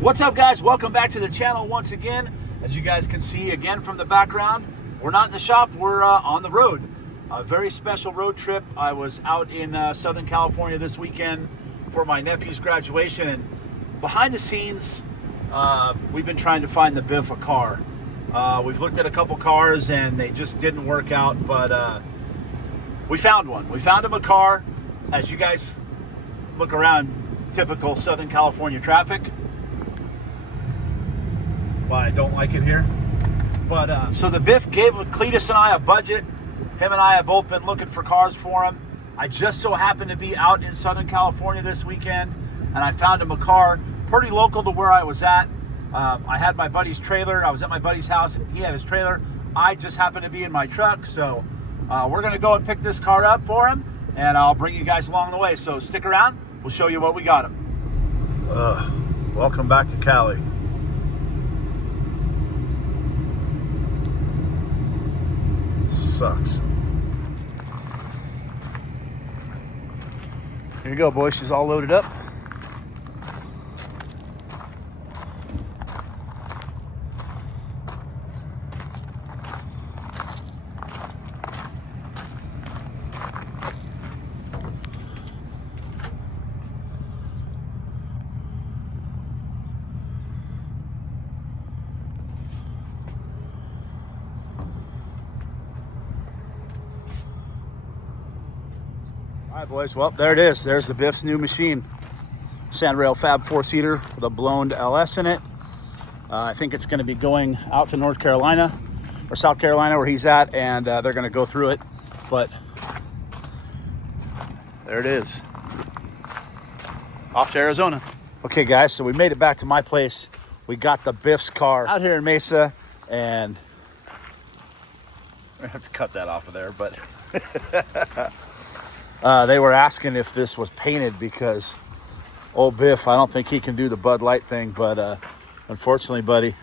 What's up, guys? Welcome back to the channel once again. As you guys can see again from the background, we're not in the shop, we're on the road. A very special road trip. I was out in Southern California this weekend for my nephew's graduation, and behind the scenes, we've been trying to find the BiFFLE car. We've looked at a couple cars and they just didn't work out, but we found one. We found him a car. As you guys look around, typical Southern California traffic. Well, I don't like it here. But so the Biff gave Cletus and I a budget. Him and I have both been looking for cars for him. I just so happened to be out in Southern California this weekend, and I found him a car pretty local to where I was at. I had my buddy's trailer. I was at my buddy's house, and he had his trailer. I just happened to be in my truck, so we're gonna go and pick this car up for him, and I'll bring you guys along the way. So stick around. We'll show you what we got him. Welcome back to Cali. Sucks. Here you go, boys. She's all loaded up. All right, boys. Well, there it is. There's the Biff's new machine. Sandrail Fab 4-seater with a blown LS in it. I think it's going to be going out to North Carolina or South Carolina where he's at, and they're going to go through it. But there it is. Off to Arizona. Okay, guys, so we made it back to my place. We got the Biff's car out here in Mesa, and I have to cut that off of there, but they were asking if this was painted because old Biff, I don't think he can do the Bud Light thing, but unfortunately, buddy,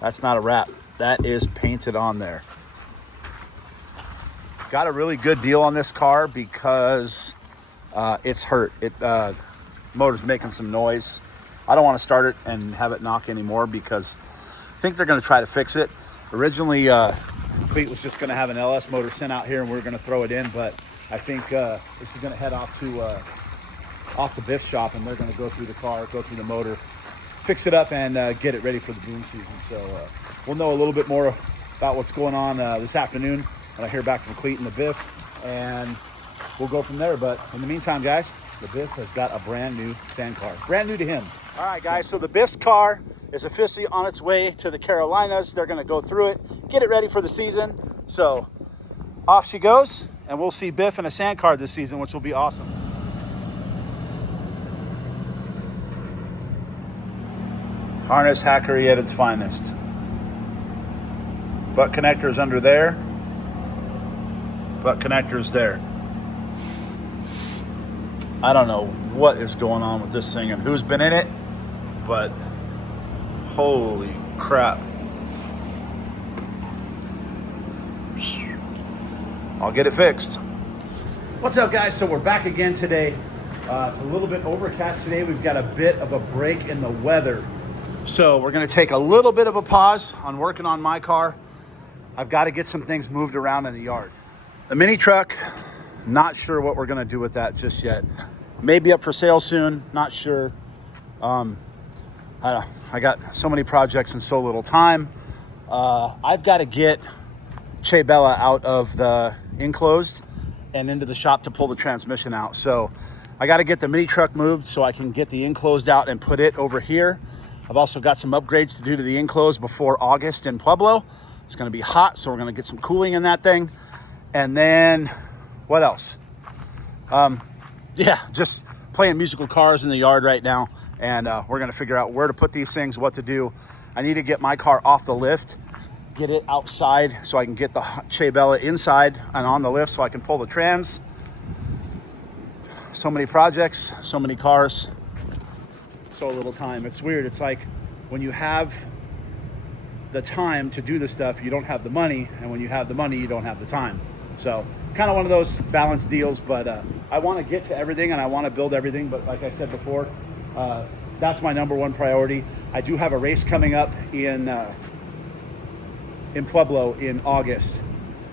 that's not a wrap. That is painted on there. Got a really good deal on this car because it's hurt. Motor's making some noise. I don't want to start it and have it knock anymore because I think they're going to try to fix it. Originally, Cleet was just going to have an LS motor sent out here and we're going to throw it in, but I think this is going to head off to Biff's shop, and they're going to go through the car, go through the motor, fix it up, and get it ready for the Dune season. So we'll know a little bit more about what's going on this afternoon when I hear back from Cleet and the Biff, and we'll go from there. But in the meantime, guys, the Biff has got a brand new sand car, brand new to him. All right, guys, so the Biff's car is officially on its way to the Carolinas. They're going to go through it, get it ready for the season. So off she goes. And we'll see Biff in a sand car this season, which will be awesome. Harness hackery at its finest. Butt connectors under there. Butt connectors there. I don't know what is going on with this thing and who's been in it, but holy crap. I'll get it fixed. What's up, guys? So we're back again today. It's a little bit overcast today. We've got a bit of a break in the weather. So we're gonna take a little bit of a pause on working on my car. I've got to get some things moved around in the yard. The mini truck, not sure what we're gonna do with that just yet. Maybe up for sale soon, not sure. I got so many projects in so little time. I've got to get Che Bella out of the enclosed and into the shop to pull the transmission out. So I got to get the mini truck moved so I can get the enclosed out and put it over here. I've also got some upgrades to do to the enclosed before August in Pueblo. It's going to be hot, so we're going to get some cooling in that thing. And then what else? Yeah, just playing musical cars in the yard right now. And we're going to figure out where to put these things, what to do. I need to get my car off the lift, get it outside so I can get the Che Bella inside and on the lift so I can pull the trans. So many projects, so many cars, so little time. It's weird. It's like when you have the time to do the stuff, you don't have the money, and when you have the money, you don't have the time. So kind of one of those balanced deals, but I want to get to everything and I want to build everything. But like I said before, that's my number one priority. I do have a race coming up in Pueblo in August,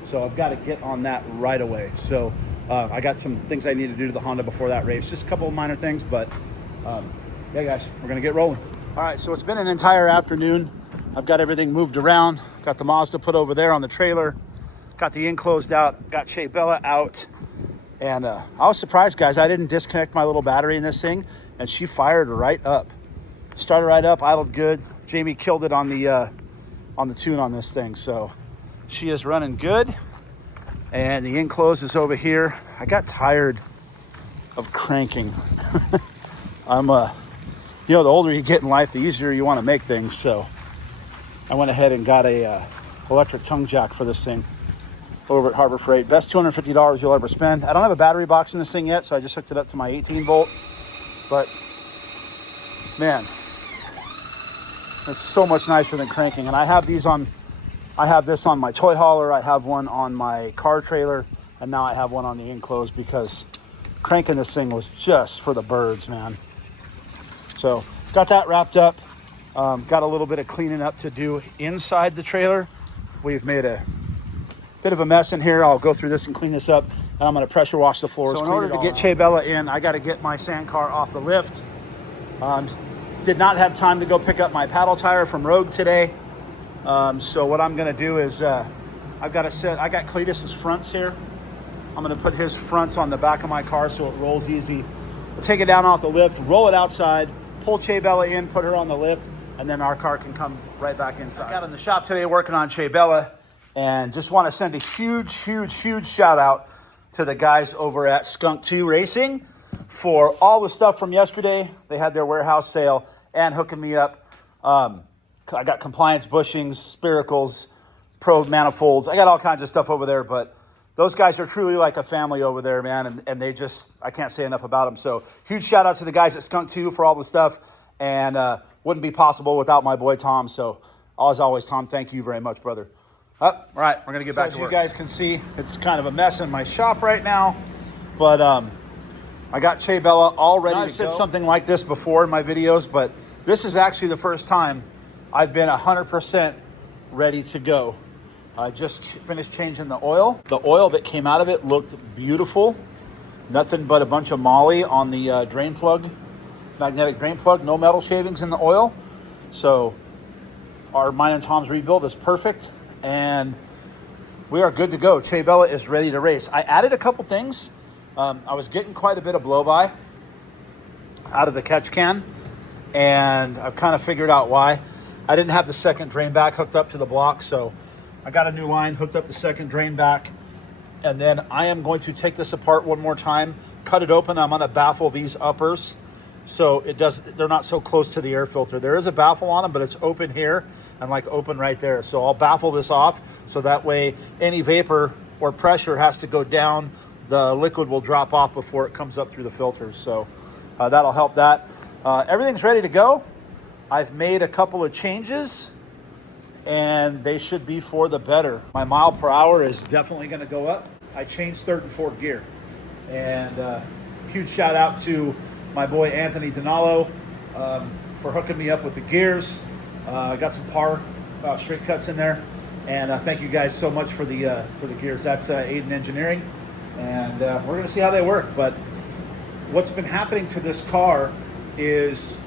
so I've got to get on that right away. So I got some things I need to do to the Honda before that race, just a couple of minor things, but yeah guys, we're gonna get rolling. All right, so it's been an entire afternoon. I've got everything moved around, got the Mazda put over there on the trailer, got the enclosed out, got Che Bella out, and I was surprised, guys. I didn't disconnect my little battery in this thing, and she fired right up. Started right up, idled good. Jamie killed it on the tune on this thing, so she is running good. And the enclosed is over here. I got tired of cranking. You know, the older you get in life, the easier you want to make things. So I went ahead and got a electric tongue jack for this thing over at Harbor Freight. Best $250 you'll ever spend. I don't have a battery box in this thing yet, so I just hooked it up to my 18 volt. But man, it's so much nicer than cranking. And I have this on my toy hauler, I have one on my car trailer, and now I have one on the enclosed because cranking this thing was just for the birds, man. So got that wrapped up. Got a little bit of cleaning up to do inside the trailer. We've made a bit of a mess in here. I'll go through this and clean this up, and I'm gonna pressure wash the floors. So in order to get Che Bella in, I gotta get my sand car off the lift. Did not have time to go pick up my paddle tire from Rogue today. So what I'm gonna do is, I got Cletus's fronts here. I'm gonna put his fronts on the back of my car so it rolls easy. We'll take it down off the lift, roll it outside, pull Che Bella in, put her on the lift, and then our car can come right back inside. I got in the shop today working on Che Bella, and just want to send a huge shout out to the guys over at Skunk 2 Racing for all the stuff from yesterday. They had their warehouse sale and hooking me up. I got compliance bushings, spiracles, probe manifolds. I got all kinds of stuff over there, but those guys are truly like a family over there, man, and they just, I can't say enough about them. So huge shout out to the guys at Skunk 2 for all the stuff, and wouldn't be possible without my boy Tom. So as always, Tom, thank you very much, brother. All right, we're gonna get back to work. As you guys can see, it's kind of a mess in my shop right now, but I got Che Bella all ready to go. I've said something like this before in my videos, but this is actually the first time I've been 100% ready to go. I just finished changing the oil. The oil that came out of it looked beautiful. Nothing but a bunch of moly on the drain plug, magnetic drain plug, no metal shavings in the oil. So mine and Tom's rebuild is perfect, and we are good to go. Che Bella is ready to race. I added a couple things. I was getting quite a bit of blow-by out of the catch can, and I've kind of figured out why. I didn't have the second drain back hooked up to the block, so I got a new line, hooked up the second drain back, and then I am going to take this apart one more time, cut it open. I'm going to baffle these uppers so they're not so close to the air filter. There is a baffle on them, but it's open here and like open right there. So I'll baffle this off so that way any vapor or pressure has to go down. The liquid will drop off before it comes up through the filters. So that'll help that. Everything's ready to go. I've made a couple of changes, and they should be for the better. My mile per hour is definitely gonna go up. I changed third and fourth gear. And huge shout out to my boy Anthony Donalo for hooking me up with the gears. I got some par straight cuts in there. And thank you guys so much for the gears. That's Aiden Engineering. And we're gonna see how they work. But what's been happening to this car is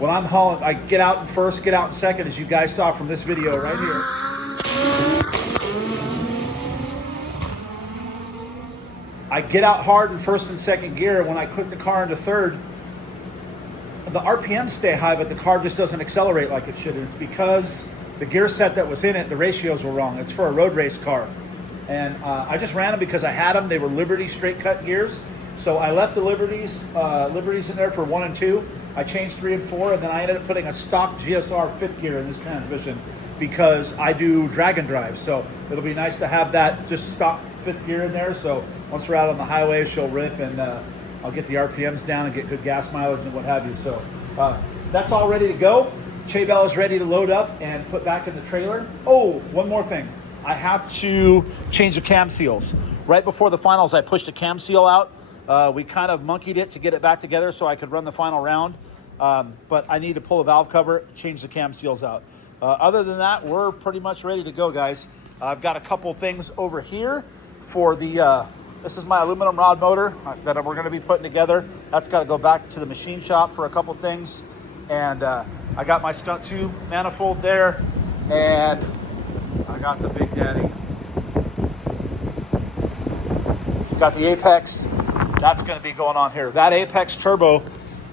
when I'm hauling, I get out in first, get out in second, as you guys saw from this video right here. I get out hard in first and second gear. When I click the car into third, the RPMs stay high, but the car just doesn't accelerate like it should. And it's because the gear set that was in it, the ratios were wrong. It's for a road race car. And I just ran them because I had them. They were Liberty straight cut gears. So I left the Liberties in there for 1 and 2. I changed 3 and 4, and then I ended up putting a stock GSR 5th gear in this transmission because I do drag and drive. So it'll be nice to have that just stock 5th gear in there. So once we're out on the highway, she'll rip, and I'll get the RPMs down and get good gas mileage and what have you. So that's all ready to go. Che Bella's ready to load up and put back in the trailer. Oh, one more thing. I have to change the cam seals. Right before the finals, I pushed a cam seal out. We kind of monkeyed it to get it back together so I could run the final round. But I need to pull a valve cover, change the cam seals out. Other than that, we're pretty much ready to go, guys. I've got a couple things over here for the, this is my aluminum rod motor that we're gonna be putting together. That's gotta go back to the machine shop for a couple things. And I got my Stunt 2 manifold there, and I got the Big Daddy. Got the Apex. That's gonna be going on here. That Apex turbo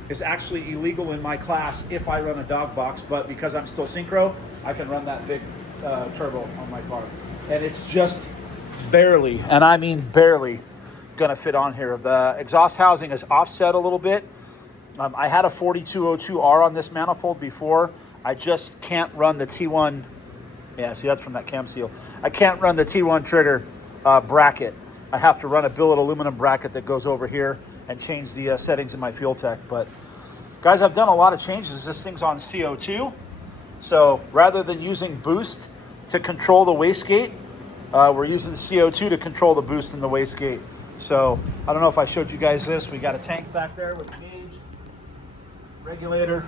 is actually illegal in my class if I run a dog box, but because I'm still synchro, I can run that big turbo on my car. And it's just barely, and I mean barely, gonna fit on here. The exhaust housing is offset a little bit. I had a 4202R on this manifold before. I just can't run the T1. Yeah, see, that's from that cam seal. I can't run the T1 trigger bracket. I have to run a billet aluminum bracket that goes over here and change the settings in my fuel tech. But guys, I've done a lot of changes. This thing's on CO2. So rather than using boost to control the wastegate, we're using CO2 to control the boost in the wastegate. So I don't know if I showed you guys this. We got a tank back there with a gauge, regulator,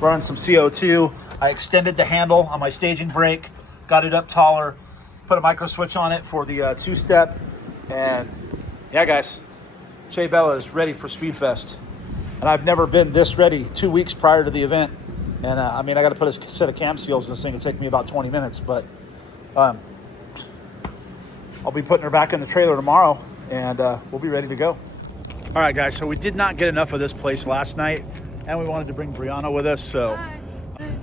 running some CO2. I extended the handle on my staging brake, got it up taller, put a micro switch on it for the two-step. And yeah, guys, Che Bella is ready for Speedfest. And I've never been this ready 2 weeks prior to the event. And I mean, I got to put a set of cam seals in this thing. It'll take me about 20 minutes, but I'll be putting her back in the trailer tomorrow, and we'll be ready to go. All right, guys, so we did not get enough of this place last night, and we wanted to bring Brianna with us, so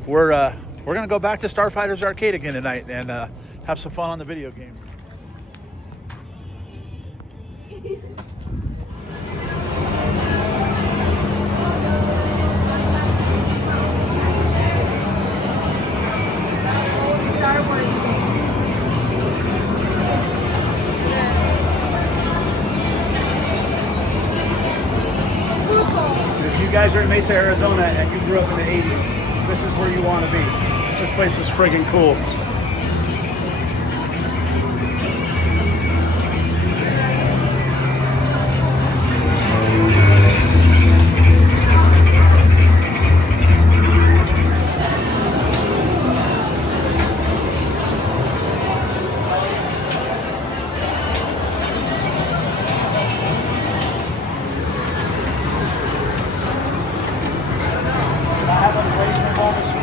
we're gonna go back to Starfighters Arcade again tonight and have some fun on the video game. If you guys are in Mesa, Arizona, and you grew up in the 80s, this is where you want to be. This place is friggin' cool.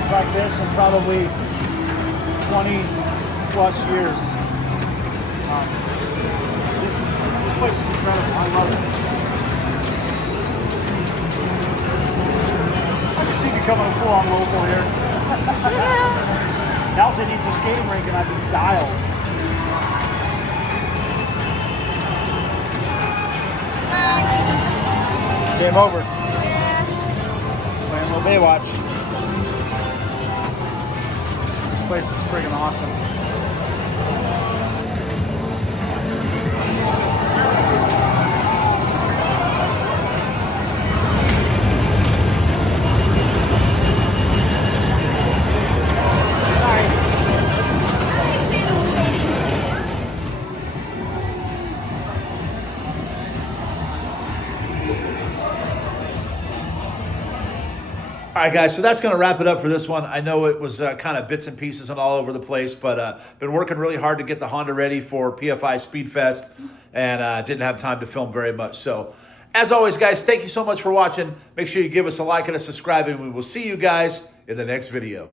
Like this in probably 20 plus years. This place is incredible. I love it. I can see becoming a full-on local here. Nelson needs a skating rink and I'd be dialed. Game over. Playing a little Baywatch. This place is friggin' awesome. All right, guys, so that's going to wrap it up for this one. I know it was kind of bits and pieces and all over the place, but been working really hard to get the Honda ready for PFI Speedfest, and didn't have time to film very much. So, as always, guys, thank you so much for watching. Make sure you give us a like and a subscribe, and we will see you guys in the next video.